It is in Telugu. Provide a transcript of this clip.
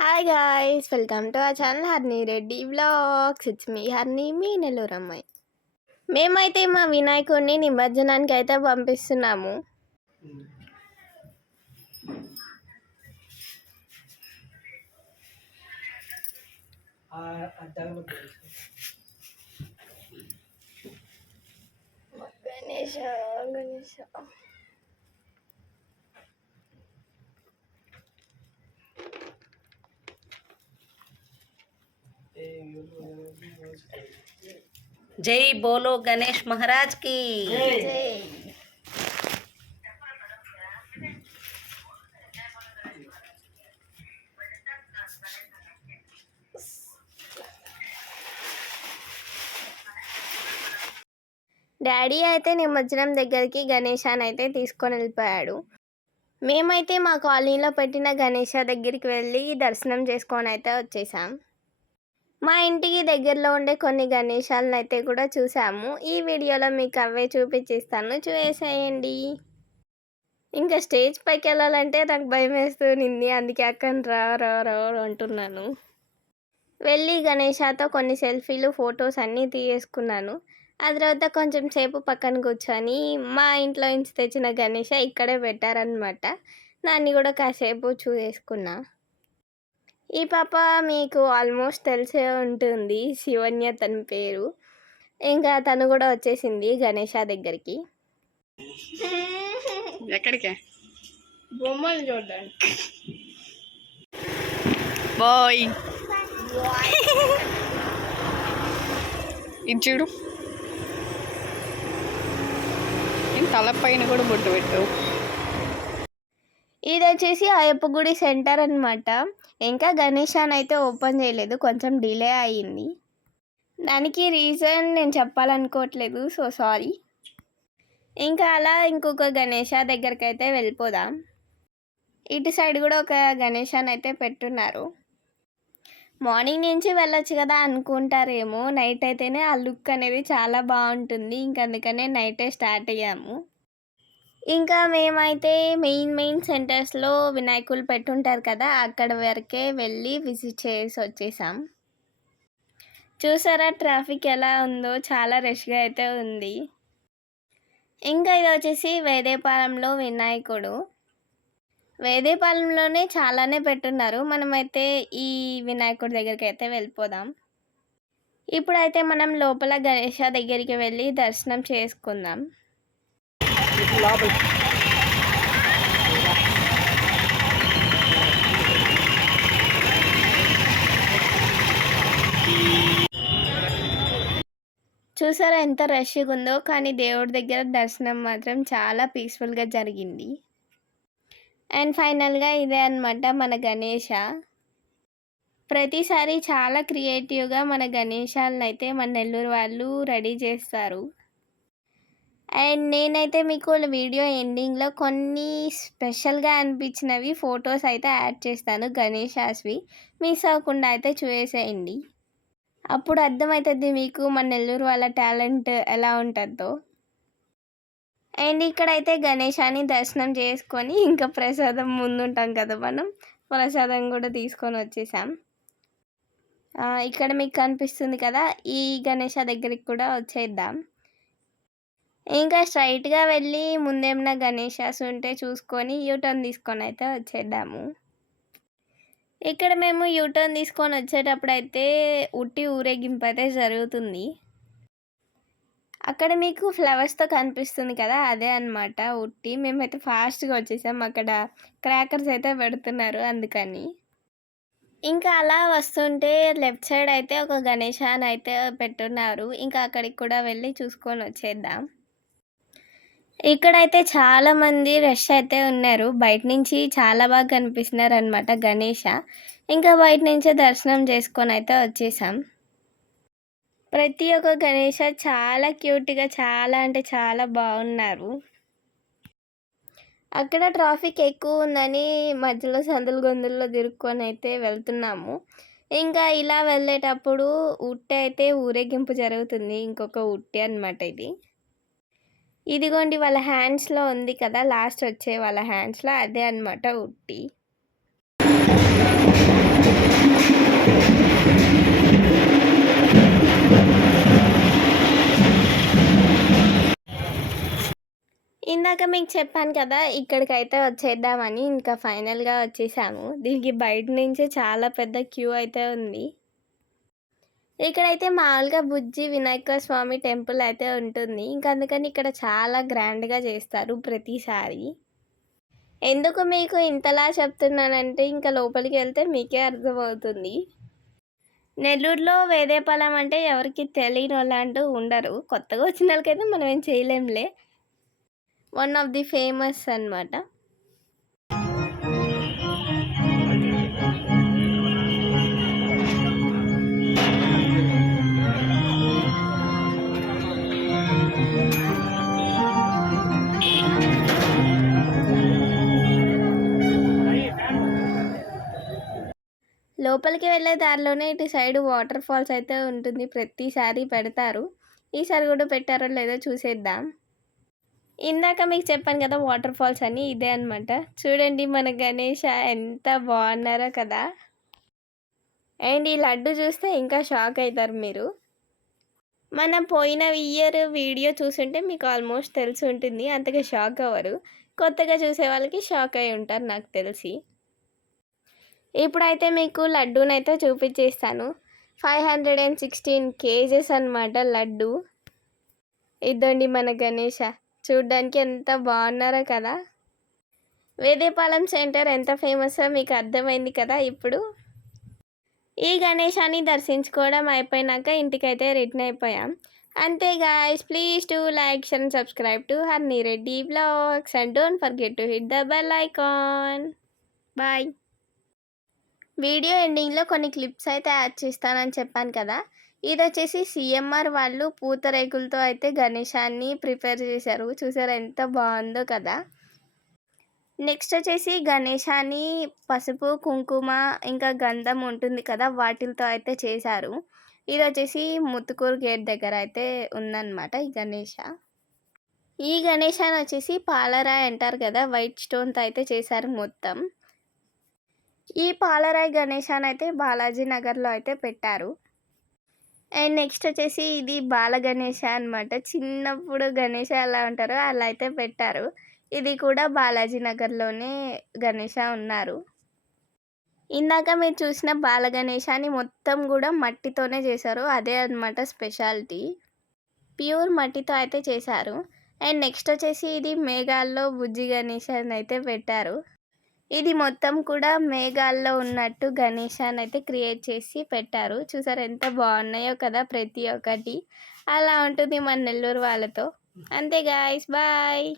Hi guys, welcome to our channel Harni Reddy vlogs. It's me Harni, మీ నెల్లూరు అమ్మాయి. మేమైతే మా వినాయకుడిని నిమజ్జనానికి అయితే పంపిస్తున్నాము. గణేష గణేష जय बोलो गणेश महाराज की జై. డాడీ అయితే నిమజ్జనం దగ్గరికి గణేశాన్ని అయితే తీసుకొని వెళ్ళిపోయాడు. మేమైతే మా కాలనీలో పెట్టిన గణేష దగ్గరికి వెళ్ళి దర్శనం చేసుకొని అయితే వచ్చేసాం. మా ఇంటికి దగ్గరలో ఉండే కొన్ని గణేశాలను అయితే కూడా చూసాము. ఈ వీడియోలో మీకు అవే చూపించేస్తాను, చూసేయండి. ఇంకా స్టేజ్ పైకి వెళ్ళాలంటే నాకు భయం వేస్తుంది, అందుకే అక్కడ రా రా రా అంటున్నాను. వెళ్ళి గణేషతో కొన్ని సెల్ఫీలు ఫొటోస్ అన్నీ తీసేసుకున్నాను. ఆ తర్వాత కొంచెం సేపు పక్కన కూర్చొని మా ఇంట్లో నుంచి తెచ్చిన గణేష ఇక్కడే పెట్టారనమాట. దాన్ని కూడా కాసేపు చూసేసుకున్నా. ఈ పాప మీకు ఆల్మోస్ట్ తెలిసే ఉంటుంది, శివన్య తన పేరు. ఇంకా తను కూడా వచ్చేసింది గణేష దగ్గరికి. ఎక్కడికే బొమ్మలు చూడడానికి. బాయ్ ఇది చూడు, తలపైన కూడా బొట్టు పెట్టు. ఇది వచ్చేసి అయ్యప్ప గుడి సెంటర్ అనమాట. ఇంకా గణేశాన్ని అయితే ఓపెన్ చేయలేదు, కొంచెం డిలే అయ్యింది. దానికి రీజన్ నేను చెప్పాలనుకోవట్లేదు, సో సారీ. ఇంకా అలా ఇంకొక గణేష దగ్గరికి అయితే వెళ్ళిపోదాం. ఇటు సైడ్ కూడా ఒక గణేశాన్ని అయితే పెట్టున్నారు. మార్నింగ్ నుంచి వెళ్ళొచ్చు కదా అనుకుంటారేమో, నైట్ అయితేనే ఆ లుక్ అనేది చాలా బాగుంటుంది. ఇంక అందుకనే నైటే స్టార్ట్ అయ్యాము. ఇంకా మేమైతే మెయిన్ సెంటర్స్లో వినాయకులు పెట్టుంటారు కదా, అక్కడ వరకే వెళ్ళి విజిట్ చేసి వచ్చేసాం. చూసారా ట్రాఫిక్ ఎలా ఉందో, చాలా రష్గా అయితే ఉంది. ఇంకా ఇది వచ్చేసి వేదేపాలెంలో వినాయకుడు. వేదేపాలెంలోనే చాలానే పెట్టున్నారు. మనమైతే ఈ వినాయకుడి దగ్గరికి అయితే వెళ్ళిపోదాం. ఇప్పుడైతే మనం లోపల గణేష దగ్గరికి వెళ్ళి దర్శనం చేసుకుందాం. చూసారా ఎంత రష్గా ఉందో, కానీ దేవుడి దగ్గర దర్శనం మాత్రం చాలా పీస్ఫుల్గా జరిగింది. అండ్ ఫైనల్గా ఇదే అనమాట మన గణేష. ప్రతిసారి చాలా క్రియేటివ్గా మన గణేశాలను అయితే మన నెల్లూరు వాళ్ళు రెడీ చేస్తారు. అండ్ నేనైతే మీకు వీడియో ఎండింగ్లో కొన్ని స్పెషల్గా అనిపించినవి ఫొటోస్ అయితే యాడ్ చేస్తాను గణేశాస్వి. మిస్ అవ్వకుండా అయితే చూసేయండి, అప్పుడు అర్థమవుతుంది మీకు మన నెల్లూరు వాళ్ళ టాలెంట్ ఎలా ఉంటుందో. అండ్ ఇక్కడైతే గణేశాన్ని దర్శనం చేసుకొని ఇంకా ప్రసాదం ముందుంటాం కదా మనం, ప్రసాదం కూడా తీసుకొని వచ్చేసాం. ఇక్కడ మీకు కనిపిస్తుంది కదా, ఈ గణేష దగ్గరికి కూడా వచ్చేద్దాం. ఇంకా స్ట్రైట్గా వెళ్ళి ముందేమన్నా గణేశాస్ ఉంటే చూసుకొని యూటర్న్ తీసుకొని అయితే వచ్చేద్దాము. ఇక్కడ మేము యూటర్న్ తీసుకొని వచ్చేటప్పుడు అయితే ఉట్టి ఊరేగింపు అయితే జరుగుతుంది. అక్కడ మీకు ఫ్లవర్స్తో కనిపిస్తుంది కదా, అదే అనమాట ఉట్టి. మేమైతే ఫాస్ట్గా వచ్చేసాం, అక్కడ క్రాకర్స్ అయితే పెడుతున్నారు అందుకని. ఇంకా అలా వస్తుంటే లెఫ్ట్ సైడ్ అయితే ఒక గణేశాన్ని అయితే పెట్టున్నారు. ఇంకా అక్కడికి కూడా వెళ్ళి చూసుకొని వచ్చేద్దాం. ఇక్కడైతే చాలామంది రష్ అయితే ఉన్నారు. బయట నుంచి చాలా బాగా కనిపిస్తున్నారు అనమాట గణేష. ఇంకా బయట నుంచే దర్శనం చేసుకొని అయితే వచ్చేసాం. ప్రతి ఒక్క గణేష చాలా క్యూట్గా, చాలా అంటే చాలా బాగున్నారు. అక్కడ ట్రాఫిక్ ఎక్కువ ఉందని మధ్యలో సందులు గొంతుల్లో తిరుక్కొని అయితే వెళ్తున్నాము. ఇంకా ఇలా వెళ్ళేటప్పుడు ఉట్టి అయితే ఊరేగింపు జరుగుతుంది, ఇంకొక ఉట్టి అనమాట ఇది. ఇదిగోండి వాళ్ళ హ్యాండ్స్లో ఉంది కదా, లాస్ట్ వచ్చే వాళ్ళ హ్యాండ్స్లో అదే అనమాట ఉట్టి. ఇందాక మీకు చెప్పాను కదా! ఇక్కడికైతే వచ్చేద్దామని. ఇంకా ఫైనల్‌గా వచ్చేసాము. దీనికి బయట నుంచే చాలా పెద్ద క్యూ అయితే ఉంది. ఇక్కడైతే మామూలుగా బుజ్జి వినాయక స్వామి టెంపుల్ అయితే ఉంటుంది. ఇంకా అందుకని ఇక్కడ చాలా గ్రాండ్‌గా చేస్తారు ప్రతిసారి. ఎందుకు మీకు ఇంతలా చెప్తున్నానంటే ఇంకా లోపలికెళ్తే మీకే అర్థమవుతుంది. నెల్లూరులో వేదేపాలెం అంటే ఎవరికీ తెలియనోళ్ళంటూ ఉండరు. కొత్తగా వచ్చినోళ్ళకైతే మనం ఏం చేయలేంలే. వన్ ఆఫ్ ది ఫేమస్ అనమాట. లోపలికి వెళ్ళే దారిలోనే ఇటు సైడ్ వాటర్ ఫాల్స్ అయితే ఉంటుంది. ప్రతిసారి పెడతారు. ఈసారి కూడా పెట్టారో లేదో చూసేద్దాం. ఇందాక మీకు చెప్పాను కదా వాటర్ ఫాల్స్ అని, ఇదే అనమాట. చూడండి మన గణేష ఎంత బాగున్నారో కదా! అండ్ ఈ లడ్డు చూస్తే ఇంకా షాక్ అవుతారు మీరు. మనం పోయిన ఇయర్ వీడియో చూసుంటే మీకు ఆల్మోస్ట్ తెలిసి ఉంటుంది. అంతగా షాక్ అవ్వరు. కొత్తగా చూసే వాళ్ళకి షాక్ అయి ఉంటారు నాకు తెలిసి. ఇప్పుడైతే మీకు లడ్డూనైతే చూపించేస్తాను. 516 కేజెస్ అనమాట లడ్డు. ఇదండి మన గణేష. చూడ్డానికి ఎంత బాగున్నారో కదా! వేదేపాలెం సెంటర్ ఎంత ఫేమసో మీకు అర్థమైంది కదా ఇప్పుడు. ఈ గణేశాన్ని దర్శించుకోవడం అయిపోయినాక ఇంటికైతే రిటర్న్ అయిపోయాం. అంతే guys, please to like, share and subscribe to Harni Reddy vlogs and don't forget to hit the bell icon. Bye. Video ఎండింగ్లో కొన్ని క్లిప్స్ అయితే యాడ్ చేస్తానని చెప్పాను కదా! ఇది వచ్చేసి సిఎంఆర్ వాళ్ళు పూతరేకులతో అయితే గణేశాన్ని ప్రిపేర్ చేశారు. చూసారా ఎంత బాగుందో కదా! నెక్స్ట్ వచ్చేసి గణేశాన్ని పసుపు, కుంకుమ ఇంకా గంధం ఉంటుంది కదా, వాటిలతో అయితే చేశారు. ఇది వచ్చేసి ముత్తుకూరు గేట్ దగ్గర అయితే ఉందన్నమాట ఈ గణేష. ఈ గణేశాన్ని వచ్చేసి పాలరాయి అంటారు కదా, వైట్ స్టోన్తో అయితే చేశారు మొత్తం. ఈ పాలరాయి గణేశాన్ని అయితే బాలాజీ నగర్లో అయితే పెట్టారు. అండ్ నెక్స్ట్ వచ్చేసి ఇది బాల గణేష అనమాట. చిన్నప్పుడు గణేష ఎలా ఉంటారో అలా అయితే పెట్టారు. ఇది కూడా బాలాజీ నగర్లోనే గణేష ఉన్నారు. ఇందాక మీరు చూసిన బాల గణేశాన్ని మొత్తం కూడా మట్టితోనే చేశారు. అదే అనమాట స్పెషాలిటీ. ప్యూర్ మట్టితో అయితే చేశారు. అండ్ నెక్స్ట్ వచ్చేసి ఇది మేఘాల్లో బుజ్జి గణేశాన్ని అయితే పెట్టారు. ఇది మొత్తం కూడా మేఘాల్లో ఉన్నట్టు గణేశాన్ని అయితే క్రియేట్ చేసి పెట్టారు. చూసారు ఎంత బాగున్నాయో కదా ప్రతి ఒక్కటి. అలా ఉంటుంది మన నెల్లూరు వాళ్ళతో. అంతే గాయ్స్, బాయ్.